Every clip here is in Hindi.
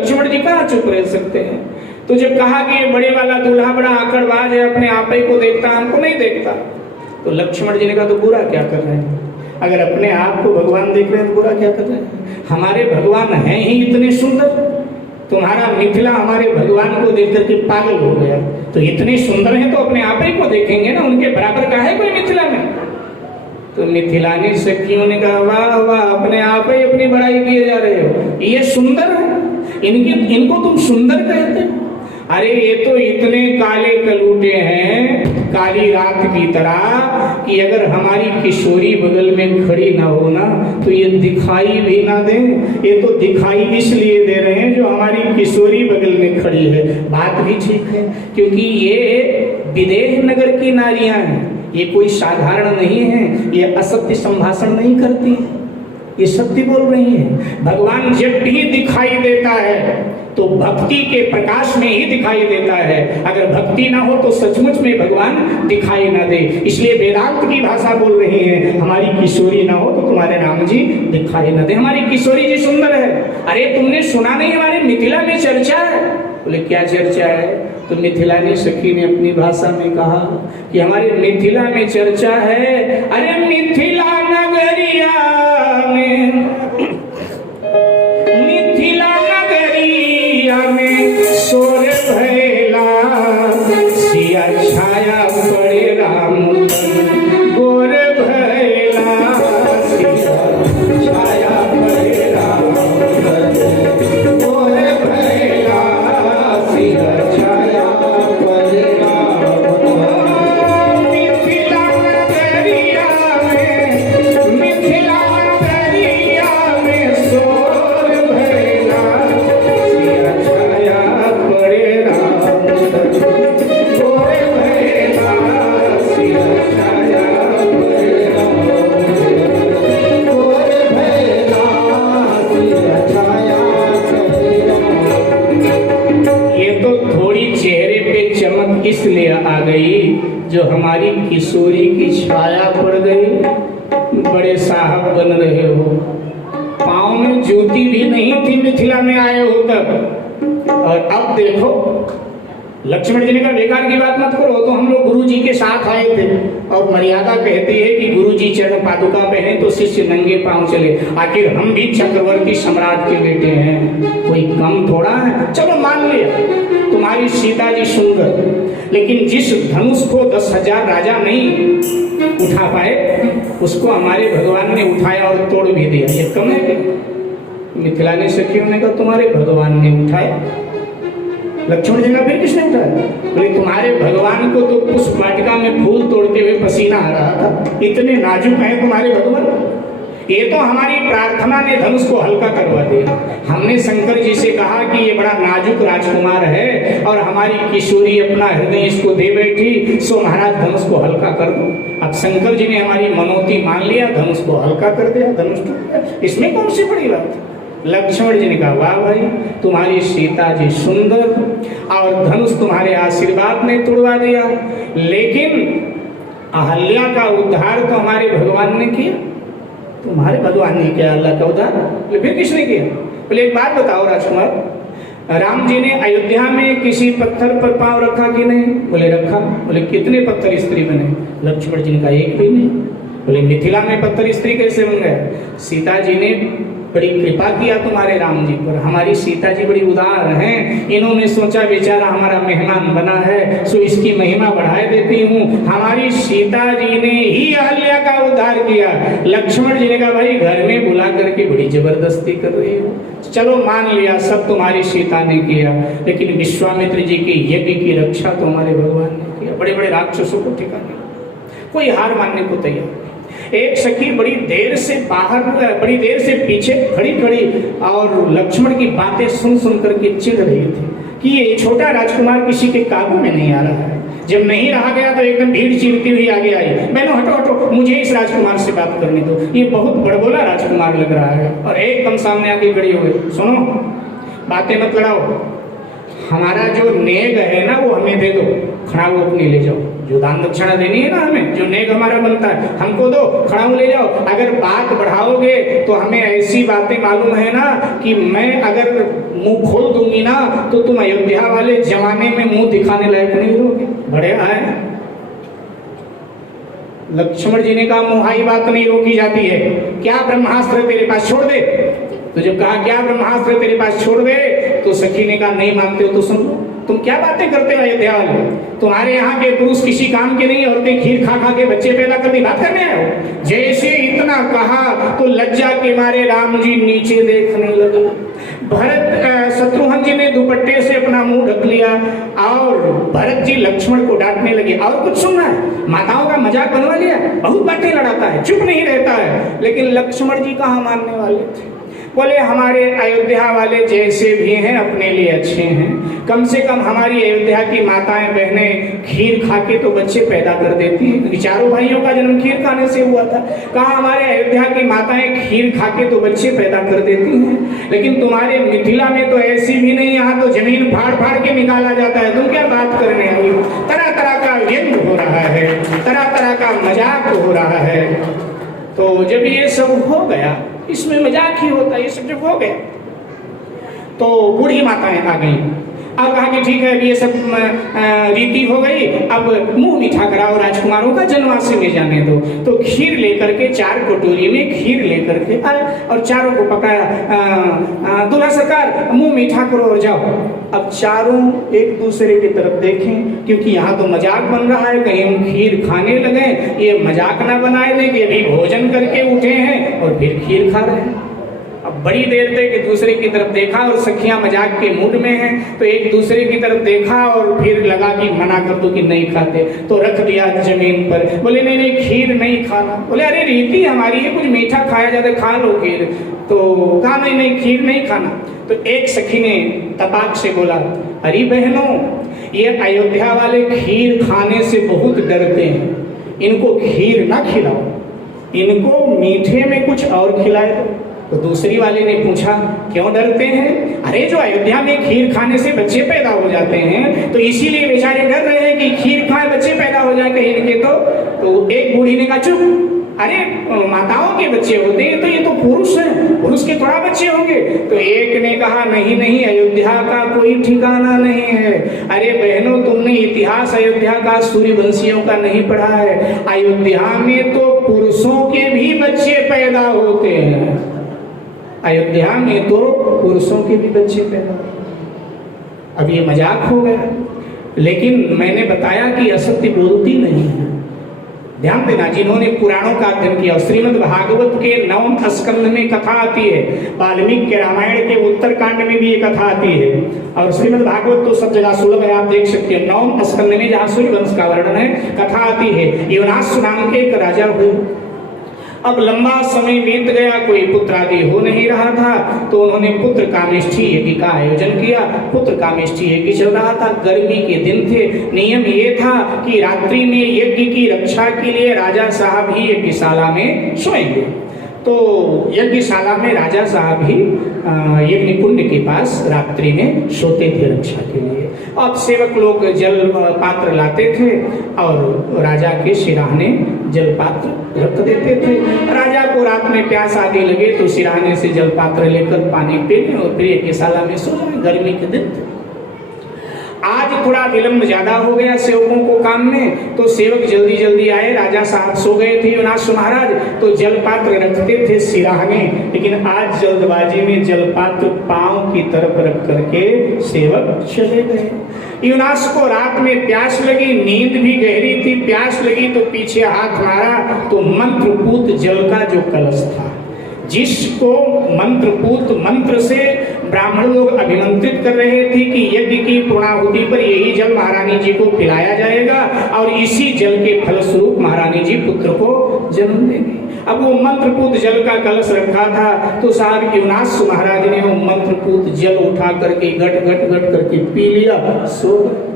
लक्ष्मण जी कहाँ चुप रह सकते हैं? तो जब कहा कि ये बड़े वाला दूल्हा बड़ा आकड़बाज है, अपने आप ही को देखता, हमको नहीं देखता, तो लक्ष्मण जी ने कहा तो बुरा क्या कर रहे हैं? अगर अपने आप को भगवान देख रहे हैं तो बुरा क्या कर रहे हैं? हमारे भगवान हैं ही इतने सुंदर। तुम्हारा मिथिला हमारे भगवान को देख करके पागल हो गया। तो इतने सुंदर हैं तो अपने आप ही को देखेंगे ना, उनके बराबर का है कोई मिथिला में? तो मिथिलानी सखियों ने कहा वाह वाह, अपने आप ही अपनी बड़ाई किए जा रहे हो, ये सुंदर है, इनको तुम सुंदर कहते हो? अरे ये तो इतने काले कलूटे हैं काली रात की तरह कि अगर हमारी किशोरी बगल में खड़ी ना हो ना तो ये दिखाई भी ना दे। ये तो दिखाई इसलिए दे रहे हैं जो हमारी किशोरी बगल में खड़ी है। बात भी ठीक है, क्योंकि ये विदेह नगर की नारियां हैं, ये कोई साधारण नहीं है, ये असत्य संभाषण नहीं करती, ये सत्य बोल रही है। भगवान जब भी दिखाई देता है तो भक्ति के प्रकाश में ही दिखाई देता है। अगर भक्ति ना हो तो सचमुच में भगवान दिखाई ना दे। इसलिए वेदांत की भाषा बोल रही है, हमारी किशोरी ना हो तो तुम्हारे राम जी दिखाई ना दे। हमारी किशोरी जी सुंदर है। अरे तुमने सुना नहीं हमारे मिथिला में चर्चा है? बोले क्या चर्चा है? तो मिथिलानी सखी ने अपनी भाषा में कहा कि हमारे मिथिला में चर्चा है। अरे मिथिला नगरिया में, मिथिला नगरिया में सोर भैला, सिया छाया पड़े राम गोर भैला, सिया छाया पड़े राम गोर भैला, सिया छाया पड़े राम। मिथिला नगरिया में, मिथिला नगरिया में सोर भैला, सिया छाया पड़े राम गोर भैला, सिया छाया पड़े राम गोर भैला, सिया छाया पड़े राम। ये तो थोड़ी चेहरे पे चमक इसलिए आ गई जो हमारी किशोरी की छाया पड़ गई। बड़े साहब बन रहे हो, पाँव में जूती भी नहीं थी मिथिला में आए हो तब, और अब देखो। लक्ष्मण जी ने कहा बेकार की बात मत करो, तो हम लोग गुरु जी के साथ आए थे और मर्यादा कहती है कि गुरु जी चरण पादुका पहने तो शिष्य नंगे पांव चले। आखिर हम भी चक्रवर्ती सम्राट के बेटे हैं, कोई कम थोड़ा है। चलो मान लिया तुम्हारी सीता जी सुंदर, लेकिन जिस धनुष को 10,000 राजा नहीं उठा पाए उसको हमारे भगवान ने उठाया और तोड़ भी दिया, ये कम है क्या? मिथिलानी सखियों ने कहा तुम्हारे भगवान ने उठाया। लक्ष्मण जी ने फिर किसने उठाया? बोले तुम्हारे भगवान को तो पुष्प वाटिका में फूल तोड़ते हुए पसीना आ रहा था, इतने नाजुक हैं तुम्हारे भगवान। ये तो हमारी प्रार्थना ने धनुष को हल्का करवा दिया। हमने शंकर जी से कहा कि ये बड़ा नाजुक राजकुमार है और हमारी किशोरी अपना हृदय इसको दे बैठी, सो महाराज धनुष को हल्का कर दो। अब शंकर जी ने हमारी मनोती मान लिया, धनुष को हल्का कर दिया, धनुष टूट गया। इसमें कौन सी बड़ी बात? लक्ष्मण जी ने कहा वाह भाई, तुम्हारी सीता जी सुंदर और धनुष तुम्हारे आशीर्वाद ने तोड़वा दिया, लेकिन अहल्या का उद्धार तो हमारे भगवान ने किया। तुम्हारे भगवान ने किया अल्लाह का उद्धार? फिर किसने किया? बोले एक बात बताओ राजकुमार, राम जी ने अयोध्या में किसी पत्थर पर पांव रखा कि नहीं? बोले रखा। बोले कितने पत्थर स्त्री बने? लक्ष्मण जी ने कहा एक भी नहीं। बोले मिथिला में पत्थर स्त्री कैसे बन गए? सीता जी ने बड़ी कृपा किया तुम्हारे राम जी पर। हमारी सीता जी बड़ी उदार हैं, इन्होंने सोचा बेचारा हमारा मेहमान बना है सो इसकी महिमा बढ़ाए देती हूँ। हमारी सीता जी ने ही अहल्या का उद्धार किया। लक्ष्मण जी ने कहा भाई घर में बुला करके बड़ी जबरदस्ती कर रही हो। चलो मान लिया सब तुम्हारी सीता ने किया, लेकिन विश्वामित्र जी के यज्ञ की रक्षा तो हमारे भगवान ने किया। बड़े बड़े राक्षसों को ठिकाने, कोई हार मानने को तैयार। एक सखी बड़ी देर से पीछे खड़ी और लक्ष्मण की बातें सुन सुन करके चिढ़ रही थी कि ये छोटा राजकुमार किसी के काबू में नहीं आ रहा है। जब नहीं रहा गया तो एकदम भीड़ चीरती हुई आगे आई, मैंने हटो हटो, मुझे इस राजकुमार से बात करने दो, ये बहुत बड़बोला राजकुमार लग रहा है। और एकदम सामने आके खड़ी हो गई, सुनो बातें मत लड़ाओ, हमारा जो नेग है ना वो हमें दे दो, खड़ाऊ अपनी ले जाओ। जो दान दक्षिणा देनी है ना हमें, जो नेग हमारा बनता है हमको दो, खड़ाऊ ले जाओ। अगर बात बढ़ाओगे तो हमें ऐसी बातें मालूम है ना कि मैं अगर मुंह खोल दूंगी ना तो तुम अयोध्या वाले जमाने में मुंह दिखाने लायक नहीं रहोगे। बड़े आए लक्ष्मण जी ने कहा मुहाई बात नहीं रोकी जाती है, क्या ब्रह्मास्त्र तेरे पास, छोड़ दे। तो जब कहा क्या ब्रह्मास्त्र तेरे पास, छोड़ दे, तो सखी ने कहा नहीं मानते हो तो सुन लो। तुम क्या बातें करते हो अयोध्या वाले, तुम्हारे यहाँ के पुरुष किसी काम के नहीं, औरतें खीर खा खा के बच्चे पैदा करने बात करने आए हो। जैसे इतना कहा तो लज्जा के मारे राम जी नीचे देखने लगे। भरत शत्रुघ्न जी ने दुपट्टे से अपना मुंह ढक लिया और भरत जी लक्ष्मण को डांटने लगे। और कुछ सुनना है, माताओं का मजाक बनवा लिया, बहुत बातें लड़ाता है, चुप नहीं रहता है। लेकिन लक्ष्मण जी कहाँ मानने वाले थे, बोले हमारे अयोध्या वाले जैसे भी हैं अपने लिए अच्छे हैं, कम से कम हमारी अयोध्या की माताएं बहनें खीर खा के तो बच्चे पैदा कर देती हैं। चारों भाइयों का जन्म खीर खाने से हुआ था। कहा हमारे अयोध्या की माताएं खीर खा के तो बच्चे पैदा कर देती हैं, लेकिन तुम्हारे मिथिला में तो ऐसी भी नहीं, यहाँ तो जमीन फाड़ फाड़ के निकाला जाता है। तुम क्या बात करने आई हो, तरह तरह का व्यंग हो रहा है, तरह तरह का मजाक हो रहा है। तो जब ये सब हो गया, इसमें मजाक ही होता है, ये सब जब हो गया तो बूढ़ी माताएं आ गई। अब कहा कि ठीक है अब ये सब रीति हो गई, अब मुंह मीठा कराओ, राजकुमारों का जनवासी में जाने दो। तो खीर लेकर के 4 कटोरी में खीर लेकर के आए और चारों को पकाया। दूल्हा सरकार मुंह मीठा करो और जाओ। अब चारों एक दूसरे की तरफ देखें, क्योंकि यहाँ तो मजाक बन रहा है, कहीं हम खीर खाने लगे, ये मजाक ना बनाए दें कि अभी भोजन करके उठे हैं और फिर खीर खा रहे हैं। अब बड़ी देर तक एक दूसरे की तरफ देखा और सखियां मजाक के मूड में हैं, तो एक दूसरे की तरफ देखा और फिर लगा कि मना कर दो कि नहीं खाते, तो रख दिया जमीन पर। बोले नहीं नहीं खीर नहीं खाना। बोले अरे रीति हमारी है, कुछ मीठा खाया जाता, खा लो खीर। तो कहा नहीं नहीं खीर नहीं खाना। तो एक सखी ने तपाक से बोला अरे बहनों, ये अयोध्या वाले खीर खाने से बहुत डरते हैं, इनको खीर ना खिलाओ, इनको मीठे में कुछ और खिलाए दो। तो दूसरी वाले ने पूछा क्यों डरते हैं? अरे जो अयोध्या में खीर खाने से बच्चे पैदा हो जाते हैं, तो इसीलिए बेचारे डर रहे हैं कि खीर खाए बच्चे पैदा हो जाए कहीं इनके। तो एक बूढ़ी ने कहा चुप, अरे माताओं के बच्चे होते हैं, तो ये तो पुरुष हैं, पुरुष के थोड़ा बच्चे होंगे। तो एक ने कहा नहीं नहीं, अयोध्या का कोई ठिकाना नहीं है। अरे बहनों, तुमने इतिहास अयोध्या का सूर्यवंशियों का नहीं पढ़ा है। अयोध्या में तो पुरुषों के भी बच्चे पैदा होते हैं, अयोध्या में तो पुरुषों के भी बच्चे पैदा होते। अब ये मजाक हो गया, लेकिन मैंने बताया कि असत्य बोलती नहीं है। ध्यान देना, जिन्होंने पुराणों का अध्ययन किया, श्रीमद् भागवत के 9वें स्कंद में कथा आती है, वाल्मीकि के रामायण के उत्तरकांड में भी ये कथा आती है, और श्रीमद् भागवत तो सब जगह सुलभ है, आप देख सकते हैं। 9वें स्कंद में जहाँ सूर्यवंश का वर्णन है, कथा आती है। युवनाश नाम के एक राजा हुए। अब लंबा समय बीत गया, कोई पुत्र आदि हो नहीं रहा था, तो उन्होंने पुत्र कामेष्ठी यज्ञ का आयोजन किया। पुत्र कामेष्ठी यज्ञ चल रहा था, गर्मी के दिन थे। नियम ये था कि रात्रि में यज्ञ की रक्षा के लिए राजा साहब ही यज्ञशाला में सोएंगे। तो यज्ञशाला में राजा साहब ही यज्ञ कुंड के पास रात्रि में सोते थे रक्षा के लिए। अब सेवक लोग जल पात्र लाते थे और राजा के सिराहने जल पात्र रख देते थे। राजा को रात में प्यास आदि लगे तो सिराहने से जल पात्र लेकर पानी पीने और फिर यज्ञशाला में सो जाए। गर्मी के दिन आज थोड़ा विलंब ज्यादा हो गया सेवकों को काम में, तो सेवक जल्दी जल्दी आए। राजा साहब सो गए थे युवनाश महाराज, तो जल पात्र रखते थे सिराहने, लेकिन आज जल्दबाजी में जल पात्र पांव की तरफ रख करके सेवक चले गए। युवनाश को रात में प्यास लगी, नींद भी गहरी थी, प्यास लगी तो पीछे हाथ मारा तो मंत्रपूत जल का जो कलश था, जिसको मंत्रपूत मंत्र से ब्राह्मण लोग अभिमंत्रित कर रहे थे कि यज्ञ की पूर्णाहुति पर यही जल महारानी जी को पिलाया जाएगा और इसी जल के फलस्वरूप महारानी जी पुत्र को जन्म देंगे। अब वो मंत्रपूत जल का कलश रखा था, तो साहब युवनाश महाराज ने वो मंत्रपूत जल उठा करके गट गट गट करके पी लिया, सो गए।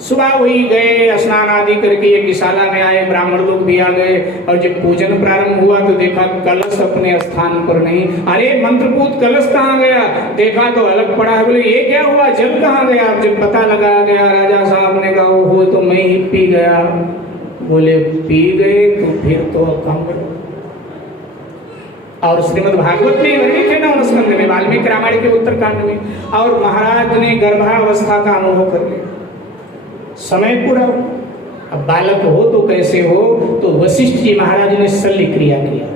सुबह वही गए, स्नान आदि करके यज्ञशाला में आए, ब्राह्मण लोग भी आ गए, और जब पूजन प्रारंभ हुआ तो देखा कलश अपने स्थान पर नहीं। अरे मंत्रपूत कलश कहाँ गया? देखा तो अलग पड़ा है। बोले ये क्या हुआ, जल कहाँ गया? जब पता लगा गया, राजा साहब ने कहा ओहो तो मैं ही पी गया। बोले पी गए तो फिर तो काम और श्रीमद् भागवत में वर्णित है 9 स्कंद में, वाल्मीकि रामायण के उत्तरकांड में। और महाराज ने गर्भावस्था का अनुभव कर लिया, समय पूरा। अब बालक हो तो कैसे हो, तो वशिष्ठ जी महाराज ने शल्य क्रिया किया,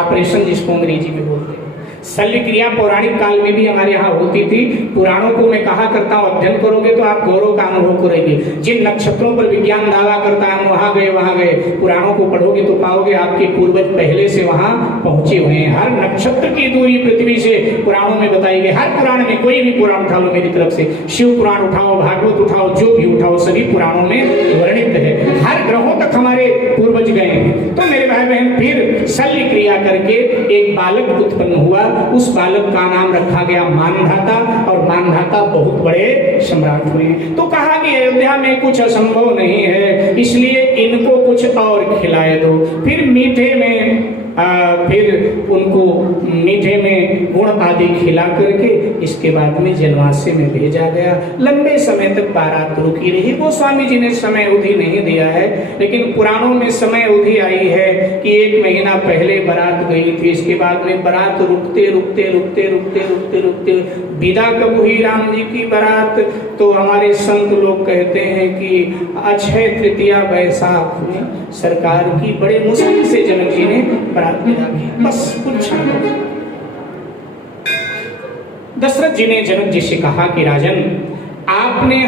ऑपरेशन जिसको अंग्रेजी में बोलते हैं। शल्य क्रिया पौराणिक काल में भी हमारे यहाँ होती थी। पुराणों को मैं कहा करता हूँ, अध्ययन करोगे तो आप गौरव का अनुभव करेंगे। जिन नक्षत्रों पर विज्ञान दावा करता है हम वहां गए, पुराणों को पढ़ोगे तो पाओगे आपके पूर्वज पहले से वहां पहुंचे हुए हैं। हर नक्षत्र की दूरी पृथ्वी से पुराणों में बताई गई। हर पुराण में, कोई भी पुराण उठा लो मेरी तरफ से, शिव पुराण उठाओ, भागवत उठाओ, जो भी उठाओ, सभी पुराणों में वर्णित है। हर ग्रहों तक हमारे पूर्वज गए हैं। तो मेरे भाई बहन, फिर शल्य क्रिया करके एक बालक उत्पन्न हुआ। उस बालक का नाम रखा गया मानधाता, और मानधाता बहुत बड़े सम्राट हुए। तो कहा कि अयोध्या में कुछ असंभव नहीं है, इसलिए इनको कुछ और खिलाए दो। फिर मीठे में फिर उनको मीठे में गुड़ आदि खिला करके इसके बाद में जनवासी में भेजा गया। लंबे समय तक बारात रुकी रही। वो स्वामी जी ने समय अवधि नहीं दिया है, लेकिन पुराणों में समय अवधि आई है कि 1 महीना पहले बारात गई थी। इसके बाद में बारात रुकते रुकते रुकते रुकते रुकते रुकते विदा कब हुई राम जी की बारात, तो हमारे संत लोग कहते हैं कि अक्षय तृतीया बैसाख में सरकार की बड़े मुश्किल से जनक जी ने बारात विदा किया। बस कुछ दशरथ जी ने जनक जी से कहा कि राजन, आपने